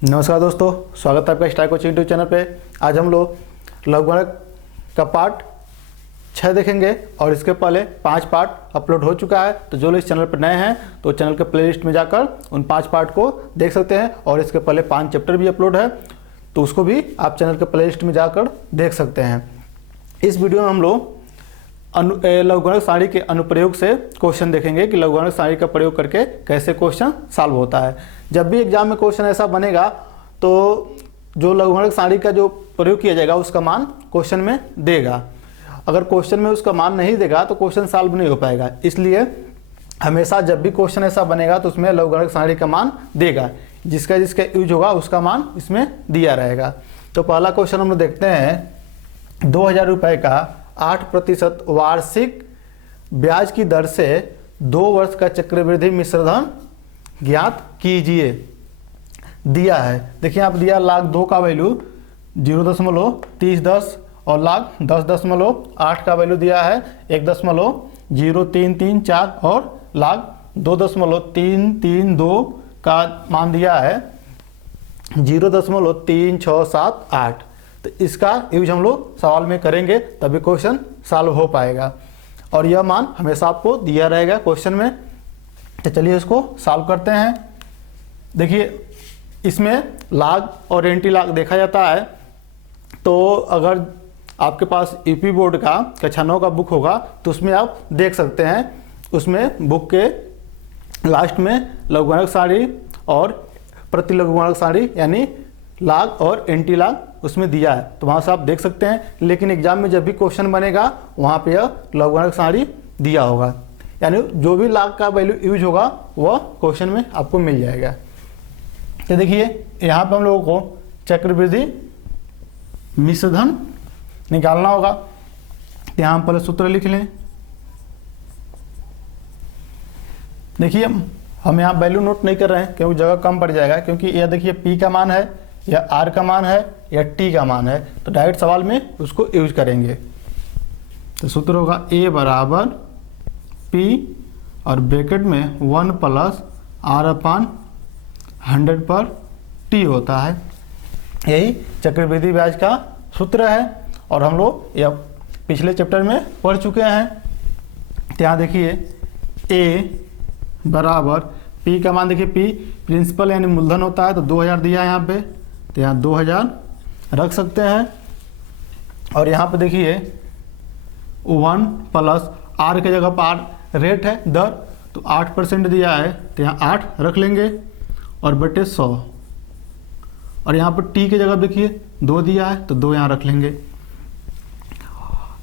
नमस्कार दोस्तों, स्वागत है आपका स्टार कोचिंग यूट्यूब चैनल पे। आज हम लोग लघुगणक का पार्ट 6 देखेंगे और इसके पहले 5 पार्ट अपलोड हो चुका है। तो जो लोग इस चैनल पर नए हैं तो चैनल के प्लेलिस्ट में जाकर उन 5 पार्ट को देख सकते हैं और इसके पहले 5 चैप्टर भी अपलोड है तो उसको भी आप चैनल के प्लेलिस्ट में जाकर देख सकते हैं। इस वीडियो में हम लोग लघुगणक सारणी के अनुप्रयोग से क्वेश्चन देखेंगे कि लघुगणक सारणी का प्रयोग करके कैसे क्वेश्चन सॉल्व होता है। जब भी एग्जाम में क्वेश्चन ऐसा बनेगा तो जो लघुगणक सारणी का जो प्रयोग किया जाएगा उसका मान क्वेश्चन में देगा। अगर क्वेश्चन में उसका मान नहीं देगा तो क्वेश्चन सॉल्व नहीं हो पाएगा। इसलिए हमेशा जब भी क्वेश्चन ऐसा बनेगा तो उसमें लघुगणक सारणी का मान देगा, जिसका जिसका यूज होगा उसका मान इसमें दिया रहेगा। तो पहला क्वेश्चन हम लोग देखते हैं। 2000 रुपये का 8% वार्षिक ब्याज की दर से 2 वर्ष का चक्रवृद्धि मिश्रधन ज्ञात कीजिए। दिया है, देखिए आप दिया लाख 2 का वैल्यू 0.3010 और लाख 10.8 का वैल्यू दिया है 1.0334 और लाख 2.332 का मान दिया है 0.3678। तो इसका यूज हम लोग सवाल में करेंगे तभी क्वेश्चन सॉल्व हो पाएगा और यह मान हमेशा आपको दिया रहेगा क्वेश्चन में। तो चलिए इसको सॉल्व करते हैं। देखिए इसमें लाग और एंटी लाग देखा जाता है। तो अगर आपके पास यूपी बोर्ड का कक्षा 9 का बुक होगा तो उसमें आप देख सकते हैं, उसमें बुक के लास्ट में लघुगणक सारणी और प्रति लघुगणक सारणी यानी लाग और एंटी लाग उसमें दिया है, तो वहाँ से आप देख सकते हैं। लेकिन एग्जाम में जब भी क्वेश्चन बनेगा वहाँ पे यह लघुगणक सारणी दिया होगा, यानी जो भी लाग का वैल्यू यूज होगा वह क्वेश्चन में आपको मिल जाएगा। तो देखिए यहाँ पे हम लोगों को चक्रवृद्धि मिश्रधन निकालना होगा। तो यहाँ पहले सूत्र लिख लें। देखिए हम यहाँ वैल्यू नोट नहीं कर रहे हैं क्योंकि जगह कम पड़ जाएगा, क्योंकि यह देखिए P का मान है या R का मान है या T का मान है, तो डायरेक्ट सवाल में उसको यूज करेंगे। तो सूत्र होगा A बराबर P और ब्रैकेट में 1 + R/100 पर T होता है। यही चक्रवृद्धि ब्याज का सूत्र है और हम लोग यह पिछले चैप्टर में पढ़ चुके हैं। तो यहाँ देखिए A बराबर P का मान, देखिए P प्रिंसिपल यानी मूलधन होता है तो 2000 दिया है यहाँ पे, तो यहाँ 2000 रख सकते हैं। और यहाँ पे देखिए 1 + R के जगह पर R रेट है दर, तो 8% दिया है तो यहाँ 8 रख लेंगे और बटे 100। और यहाँ पर T की जगह देखिए 2 दिया है तो 2 यहाँ रख लेंगे।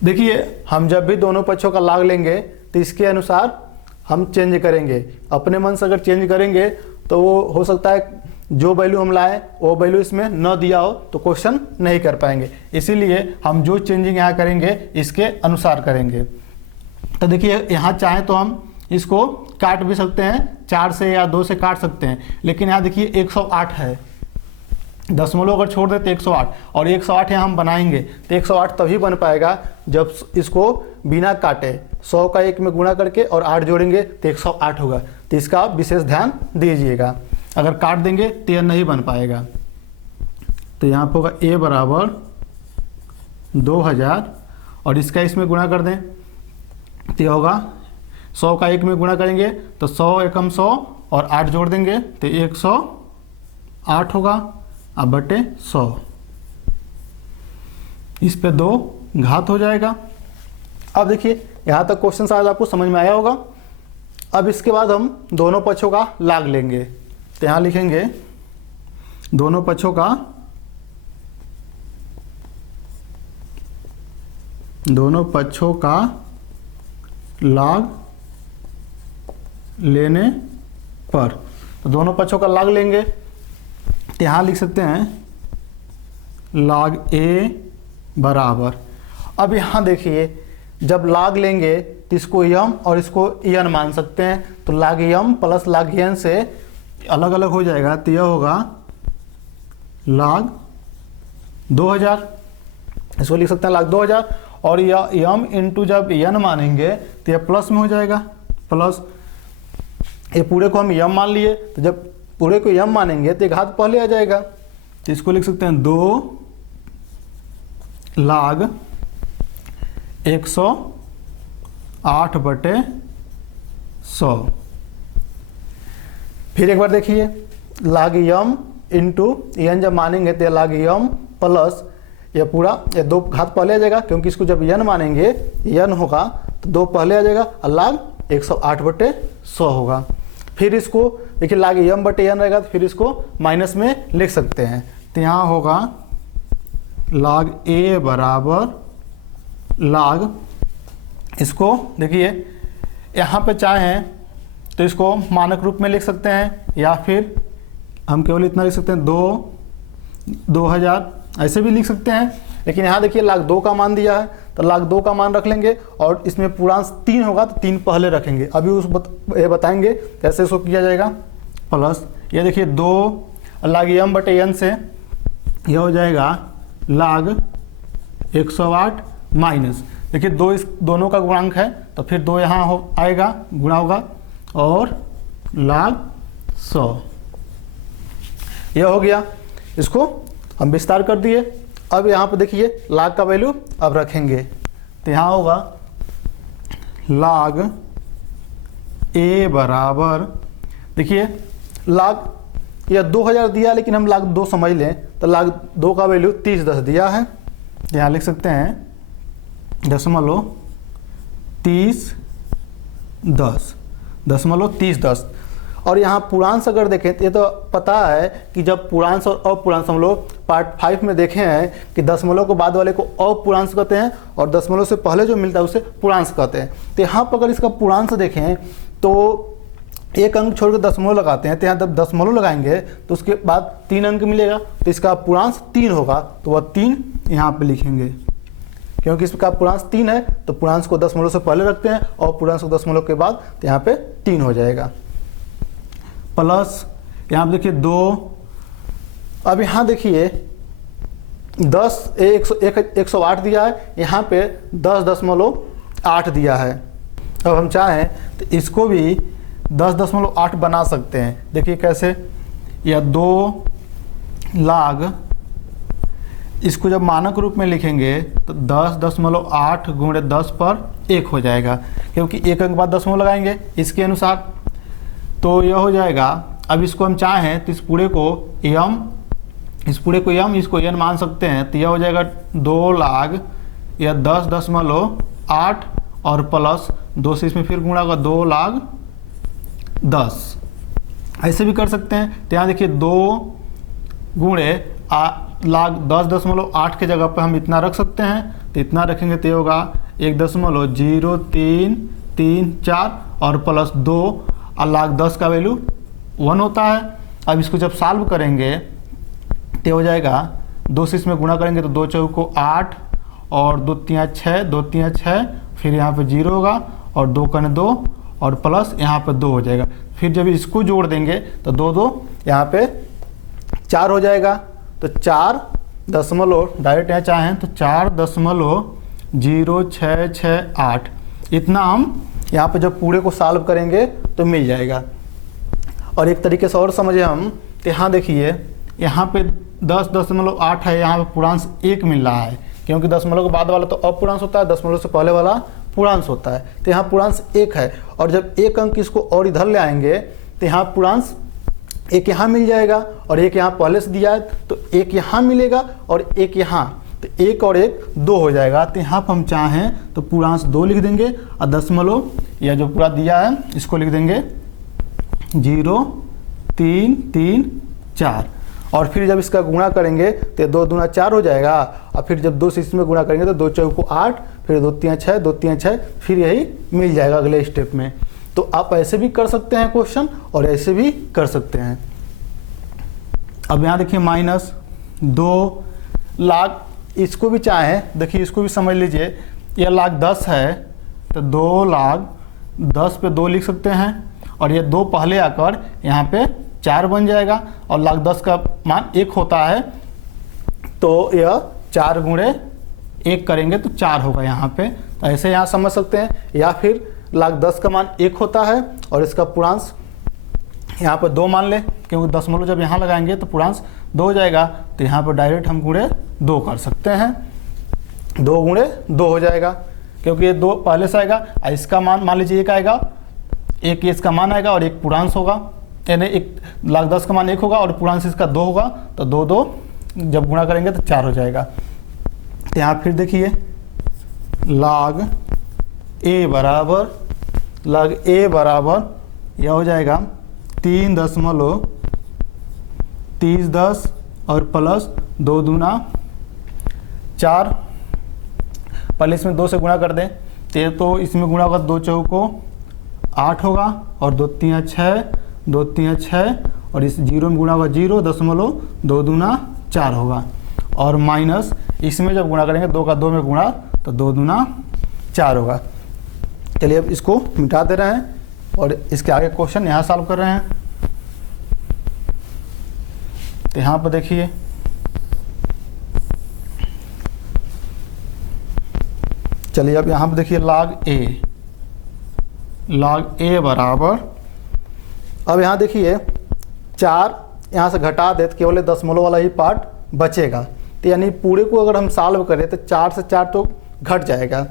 देखिए हम जब भी दोनों पक्षों का लाग लेंगे तो इसके अनुसार हम चेंज करेंगे। अपने मन से अगर चेंज करेंगे तो वो हो सकता है जो वैल्यू हम लाएं वो वैल्यू इसमें न दिया हो तो क्वेश्चन नहीं कर पाएंगे। इसीलिए हम जो चेंजिंग यहाँ करेंगे इसके अनुसार करेंगे। तो देखिए यहाँ चाहे तो हम इसको काट भी सकते हैं, 4 से या 2 से काट सकते हैं, लेकिन यहाँ देखिए 108 है, दशमलव अगर छोड़ देते 108 और 108 यहाँ हम बनाएंगे तो 108 तभी बन पाएगा जब इसको बिना काटे 100 का 1 में गुणा करके और 8 जोड़ेंगे तो 108 होगा। तो इसका आप विशेष ध्यान दीजिएगा, अगर काट देंगे तो यह नहीं बन पाएगा। तो यहाँ पर होगा A बराबर 2000 और इसका इसमें गुणा कर दें तो यह होगा 100 का 1 में गुणा करेंगे तो 100 एकम 100 और 8 जोड़ देंगे तो 108 होगा अब बटे 100। इस पे 2 घात हो जाएगा। अब देखिए यहाँ तक क्वेश्चन शायद आपको समझ में आया होगा। अब इसके बाद हम दोनों पक्षों का लाग लेंगे। तो यहाँ लिखेंगे दोनों पक्षों का लाग लेने पर, तो दोनों पक्षों का लाग लेंगे। तो यहाँ लिख सकते हैं log A बराबर, अब यहाँ देखिए जब log लेंगे तो इसको m और इसको n मान सकते हैं, तो log m + log n से अलग अलग हो जाएगा तो यह होगा log 2000, इसको लिख सकते हैं log 2000 और यह m इंटू जब n मानेंगे तो यह प्लस में हो जाएगा, प्लस ये पूरे को हम m मान लिए, तो जब पूरे को यम मानेंगे तो एक घात पहले आ जाएगा, तो इसको लिख सकते हैं 2 log 108/100। फिर एक बार देखिए, log यम इंटू एन जब मानेंगे तो log यम प्लस ये पूरा ये 2 घात पहले आ जाएगा, क्योंकि इसको जब n मानेंगे n होगा तो 2 पहले आ जाएगा और log 108/100 होगा। फिर इसको देखिए log m/n रहेगा तो फिर इसको माइनस में लिख सकते हैं, तो यहाँ होगा log a बराबर log, इसको देखिए यहाँ पे चाहें तो इसको मानक रूप में लिख सकते हैं, या फिर हम केवल इतना लिख सकते हैं 2000 ऐसे भी लिख सकते हैं। लेकिन यहाँ देखिए log 2 का मान दिया है तो log 2 का मान रख लेंगे, और इसमें पूर्णांक 3 होगा तो 3 पहले रखेंगे। अभी ये बताएंगे कैसे इसको किया जाएगा। प्लस ये देखिए 2 log m/n से यह हो जाएगा log 108 माइनस, देखिए 2 इस दोनों का गुणांक है तो फिर 2 यहाँ आएगा गुणा होगा और log 100 यह हो गया। इसको हम विस्तार कर दिए। अब यहाँ पर देखिए log का वैल्यू अब रखेंगे, तो यहाँ होगा log a बराबर, देखिए log यह 2000 दिया लेकिन हम log 2 समझ लें तो log 2 का वैल्यू 3010 दिया है, यहाँ लिख सकते हैं 0.3010। और यहाँ पूर्णांश अगर देखें तो ये तो पता है कि जब पूर्णांश और अपूर्णांश हम लोग पार्ट 5 में देखे हैं कि दशमलव के बाद वाले को अपूर्णांश कहते हैं और दशमलव से पहले जो मिलता है उसे पूर्णांश कहते हैं। तो यहाँ पर अगर इसका पूर्णांश देखें तो एक अंक छोड़कर दशमलव लगाते हैं, तो यहाँ जब दशमलव लगाएंगे तो उसके बाद 3 अंक मिलेगा, तो इसका पूर्णांश 3 होगा, तो वह 3 यहाँ पे लिखेंगे। क्योंकि इसका पूर्णांश 3 है तो पूर्णांश को दशमलव से पहले रखते हैं और पूर्णांश को दशमलव के बाद, तो यहाँ पे 3 हो जाएगा। प्लस यहाँ पे देखिए 2, अब यहाँ देखिए 108 दिया है, यहाँ पे 10.8 दिया है। अब हम चाहें तो इसको भी 10.8 बना सकते हैं। देखिए कैसे, या 2 log, इसको जब मानक रूप में लिखेंगे तो 10.8 गुणे 10 पर 1 हो जाएगा, क्योंकि एक अंक बाद दशमलव लगाएंगे इसके अनुसार, तो यह हो जाएगा। अब इसको हम चाहें तो इस पूरे को m इसको n मान सकते हैं, तो यह हो जाएगा 2 log या 10.8 और प्लस 2 से इसमें फिर गुणा होगा 2 log 10, ऐसे भी कर सकते हैं। तो यहाँ देखिए 2 गुणे log 10.8 के जगह पर हम इतना रख सकते हैं, तो इतना रखेंगे तो ये होगा 1.0334 और प्लस 2 और log 10 का वैल्यू 1 होता है। अब इसको जब सॉल्व करेंगे तो हो जाएगा 2 से इसमें गुणा करेंगे तो 2 चौको 8 और 2 3 6, 2 3 6, फिर यहाँ पे 0 होगा और 2 कने 2 और प्लस यहाँ पे 2 हो जाएगा। फिर जब इसको जोड़ देंगे तो 2 2 यहाँ पे 4 हो जाएगा, तो 4 दशमलव डायरेक्ट यहाँ चाहें तो 4.0668 इतना हम यहाँ पे जब पूरे को सॉल्व करेंगे तो मिल जाएगा। और एक तरीके से और समझे हम, तो यहाँ देखिए यहाँ पे 10.8 है, यहाँ पे पूर्णांश 1 मिल रहा है, क्योंकि दशमलव के बाद वाला तो अपूर्णांश होता है, दशमलव से पहले वाला पूर्णांश होता है, तो यहाँ पूर्णांश 1 है। और जब एक अंक इसको और इधर ले आएंगे तो यहाँ पूर्णांश 1 यहाँ मिल जाएगा और 1 यहाँ पहले से दिया है तो 1 यहाँ मिलेगा और 1 यहाँ, तो 1 और 1 2 हो जाएगा। तो यहाँ पर हम चाहें तो पूर्णांश 2 लिख देंगे और दशमलव या जो पूरा दिया है इसको लिख देंगे 0.334 और फिर जब इसका गुणा करेंगे तो 2 दूना 4 हो जाएगा, और फिर जब 2 से इसमें गुणा करेंगे तो 2 चौको 8, फिर 2 3 6, 2 3 6, फिर यही मिल जाएगा अगले स्टेप में। तो आप ऐसे भी कर सकते हैं क्वेश्चन और ऐसे भी कर सकते हैं। अब यहाँ देखिए -2 log, इसको भी चाहें देखिए इसको भी समझ लीजिए, यह log 10 है तो 2 log 10 पे 2 लिख सकते हैं और ये 2 पहले आकर यहाँ पे 4 बन जाएगा और log 10 का मान 1 होता है, तो यह 4 गुणे 1 करेंगे तो 4 होगा यहाँ पे, तो ऐसे यहाँ समझ सकते हैं। या फिर log 10 का मान 1 होता है और इसका पूर्णांश यहाँ पर 2 मान लें, क्योंकि दशमलव जब यहाँ लगाएंगे तो पूर्णांश 2 हो जाएगा, तो यहाँ पर डायरेक्ट हम गुणे 2 कर सकते हैं। 2 गुणे 2 हो जाएगा, क्योंकि ये 2 पहले से आएगा। इसका मान लीजिए एक आएगा, एक इसका मान आएगा और एक पूर्णांश होगा, यानी 1,10,000 का मान 1 होगा और पूर्णांश इसका 2 होगा, तो 2 2 जब गुणा करेंगे तो 4 हो जाएगा। तो यहाँ फिर देखिए log a बराबर यह हो जाएगा 3.3010 और प्लस 2 दूना 4। पहले इसमें 2 से गुणा कर दें, तो इसमें गुणा होगा 2 चौको 8 होगा और 2 3 6, 2 3 6 और इस 0 में गुणा होगा 0.2 दूना 4 होगा, और माइनस इसमें जब गुणा करेंगे 2 का 2 में गुणा तो 2 दूना 4 होगा। चलिए अब इसको मिटा दे रहे हैं और इसके आगे क्वेश्चन यहाँ सॉल्व कर रहे हैं। तो यहाँ पर देखिए चलिए अब यहाँ पर देखिए log a बराबर, अब यहाँ देखिए 4 यहाँ से घटा दे तो केवल दशमलव वाला ही पार्ट बचेगा। तो यानी पूरे को अगर हम सॉल्व करें तो 4 से 4 तो घट जाएगा,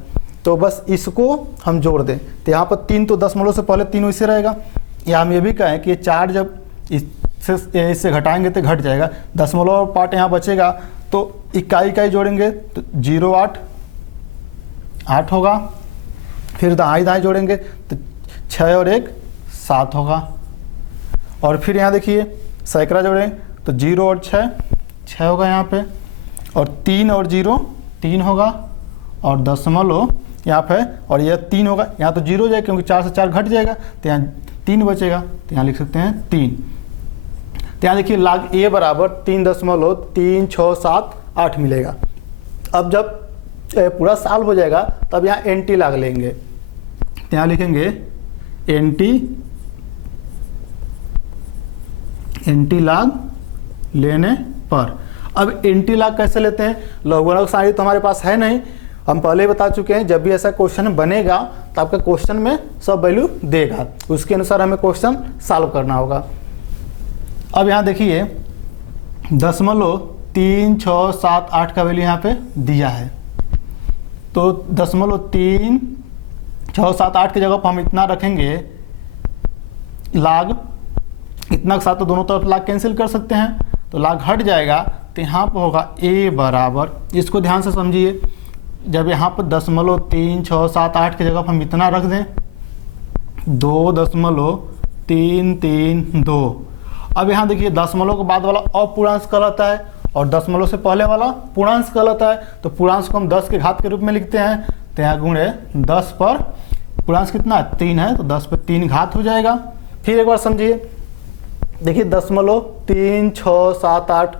तो बस इसको हम जोड़ दें। तो यहाँ पर 3 तो दशमलव से पहले 3 वैसे रहेगा, या हम ये भी कहें कि ये 4 जब इससे घटाएंगे तो घट जाएगा। दशमलव पार्ट यहाँ बचेगा, तो इकाई जोड़ेंगे तो 0 8 8 होगा, फिर दाएं जोड़ेंगे तो 6 और 1 7 होगा, और फिर यहाँ देखिए सैकड़ा जोड़ें तो 0 और 6 होगा यहाँ पे, और 3 और 0 3 होगा, और दशमलव यहाँ पे और यह 3 होगा। यहाँ तो 0 हो जाएगा क्योंकि 4 से 4 घट जाएगा, तो यहाँ 3 बचेगा, तो यहाँ लिख सकते हैं 3। तो यहाँ देखिए log a बराबर 3.3678 मिलेगा। अब जब पूरा सॉल्व हो जाएगा तब यहाँ NT log लेंगे, तो यहाँ लिखेंगे NT log लेने पर। अब NT log कैसे लेते हैं, लघुगणक सारणी तो हमारे पास है नहीं, हम पहले ही बता चुके हैं। जब भी ऐसा क्वेश्चन बनेगा तो आपका क्वेश्चन में सब वैल्यू देगा, उसके अनुसार हमें क्वेश्चन सॉल्व करना होगा। अब यहाँ देखिए 0.3678 का वैल्यू यहाँ पे दिया है, तो 0.3678 की जगह पर हम इतना रखेंगे log, इतना के साथ तो दोनों तरफ log कैंसिल कर सकते हैं, तो log हट जाएगा। तो यहाँ पर होगा a बराबर, इसको ध्यान से समझिए, जब यहाँ पर 0.3678 की जगह पर हम इतना रख दें 2.332। अब यहाँ देखिए दशमलव के बाद वाला अपूर्णांश कहलाता है और दशमलव से पहले वाला पूर्णांश कहलाता है, तो पूर्णांश को हम 10 के घात के रूप में लिखते हैं। तो यहाँ गुणे 10 पर पूर्णांश कितना है 3 है, तो 10 पर 3 घात हो जाएगा। फिर एक बार समझिए, देखिए 0.3678,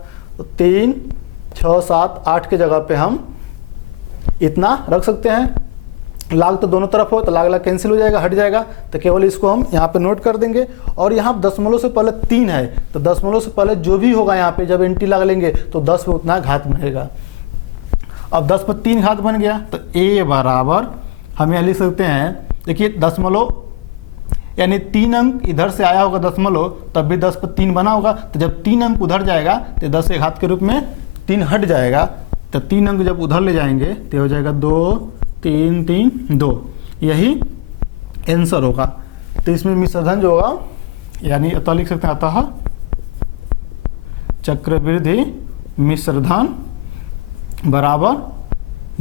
3678 की जगह पे हम इतना रख सकते हैं। log तो दोनों तरफ हो तो log कैंसिल हो जाएगा, हट जाएगा, तो केवल इसको हम यहाँ पे नोट कर देंगे। और यहाँ दशमलव से पहले 3 है, तो दशमलव से पहले जो भी होगा यहाँ पे जब NT log लेंगे तो 10 पे उतना घात बनेगा। अब 10 पर 3 घात बन गया, तो a बराबर हम यहाँ लिख सकते हैं, देखिए दशमलव यानी 3 अंक इधर से आया होगा दशमलव, तब भी 10 पर 3 बना होगा, तो जब 3 अंक उधर जाएगा तो 10 के घात के रूप में 3 हट जाएगा, तो 3 अंक जब उधर ले जाएंगे तो हो जाएगा 2 3 3 2, यही आंसर होगा। तो इसमें मिश्रधन जो होगा यानी अतः लिख सकते हैं, अतः चक्रवृद्धि मिश्रधन बराबर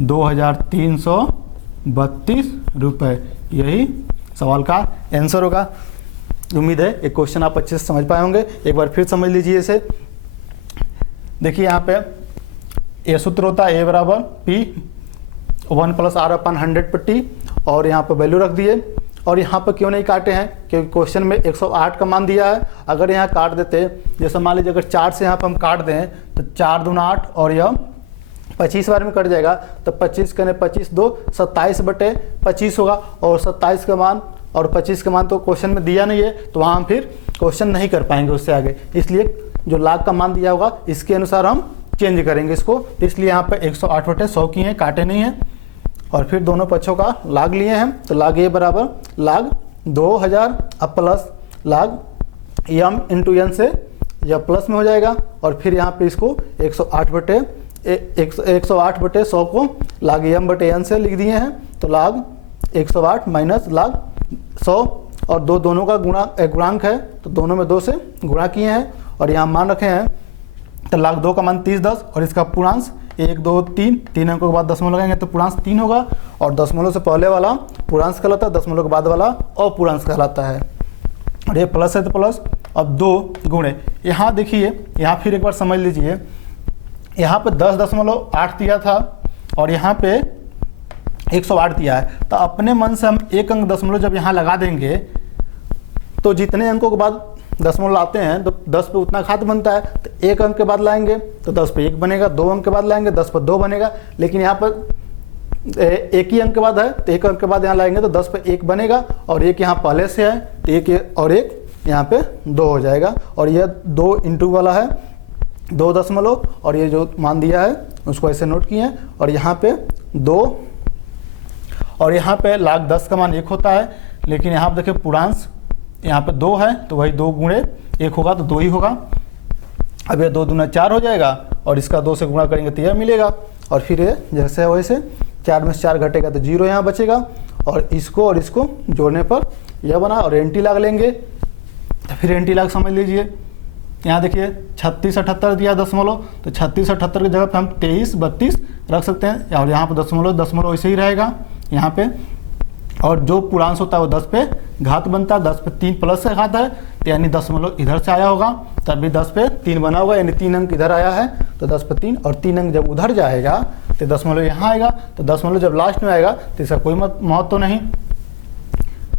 2332 रुपये, यही सवाल का आंसर होगा। उम्मीद है ये क्वेश्चन आप अच्छे से समझ पाए होंगे। एक बार फिर समझ लीजिए इसे। देखिए यहाँ पे ये सूत्र होता है a बराबर P 1 + R/100 पर T, और यहाँ पर वैल्यू रख दिए। और यहाँ पर क्यों नहीं काटे हैं, क्योंकि क्वेश्चन में 108 का मान दिया है। अगर यहाँ काट देते, जैसे मान लीजिए अगर 4 से यहाँ पर हम काट दें तो 4 दूना 8 और यह 25 बार में कट जाएगा, तो 25 कने 25 2 27/25 होगा, और 27 का मान और 25 का मान तो क्वेश्चन में दिया नहीं है, तो वहाँ हम फिर क्वेश्चन नहीं कर पाएंगे उससे आगे। इसलिए जो log का मान दिया होगा इसके अनुसार हम चेंज करेंगे इसको, इसलिए यहाँ पर 108/100 की हैं, काटे नहीं हैं। और फिर दोनों पक्षों का log लिए हैं, तो log a बराबर log 2000 अब plus log m into n से यह प्लस में हो जाएगा, और फिर यहाँ पे इसको 108 बटे 100 को लाग m बटे n से लिख दिए हैं, तो लाग 108 माइनस लाग 100, और दोनों का गुणांक है तो दोनों में 2 से गुणा किए हैं, और यहाँ मान रखे हैं तो लाग 2 का मान 30 10, और इसका पूर्णांश 1 2 3, 3 अंकों के बाद दशमलव लगाएंगे तो पूर्णांश 3 होगा, और दशमलव से पहले वाला पूर्णांश कहलाता है, दशमलव के बाद वाला अपूर्णांश कहलाता है, और ये प्लस है तो प्लस। अब 2 गुणे, यहाँ देखिए, यहाँ फिर एक बार समझ लीजिए, यहाँ पे 10.8 दिया था और यहाँ पे 108 दिया है, तो अपने मन से हम एक अंक दशमलव जब यहाँ लगा देंगे तो जितने अंकों के बाद दशमलव लाते हैं तो 10 पे उतना घात बनता है, तो एक अंक के बाद लाएंगे तो 10 पे 1 बनेगा, 2 अंक के बाद लाएंगे 10 पर 2 बनेगा, लेकिन यहाँ पर एक ही अंक के बाद है तो एक अंक के बाद यहाँ लाएंगे तो 10 पे 1 बनेगा, और एक यहाँ पहले से है तो एक और एक यहाँ पे 2 हो जाएगा, और यह 2 इंटू वाला है 2 दशमलव, और ये जो मान दिया है उसको ऐसे नोट किए हैं, और यहाँ पे 2, और यहाँ पे लाग 10 का मान 1 होता है, लेकिन यहाँ पे देखिए पूर्णांश यहाँ पे 2 है तो वही 2 गुणे 1 होगा तो 2 ही होगा। अब ये 2 दूना 4 हो जाएगा, और इसका 2 से गुणा करेंगे तो यह मिलेगा, और फिर ये जैसे है वैसे 4 में से 4 घटेगा तो 0 यहाँ बचेगा, और इसको जोड़ने पर यह बना, और एंटी लाग लेंगे तो फिर एंटी लाग समझ लीजिए। यहाँ देखिए 36 78 दिया दशमलव, तो 36 78 की जगह पे हम 23 32 रख सकते हैं, और यहाँ पे दशमलव वैसे ही रहेगा यहाँ पे, और जो पूर्णांश होता है वो 10 पे घात बनता है, 10 पे 3 प्लस से घात है, तो यानी दशमलव इधर से आया होगा तब भी 10 पे 3 बना होगा, यानी 3 अंक इधर आया है तो 10 पे 3, और 3 अंक जब उधर जाएगा तो दशमलव यहाँ आएगा, तो दशमलव जब लास्ट में आएगा तो इसका कोई महत्व तो नहीं,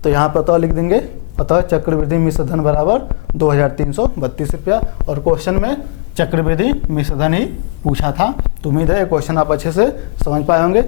तो यहाँ पर अतः लिख देंगे, अतः चक्रवृद्धि मिश्र धन बराबर 2332 रुपया, और क्वेश्चन में चक्रवृद्धि मिश्र धन ही पूछा था। तो उम्मीद है ये क्वेश्चन आप अच्छे से समझ पाए होंगे।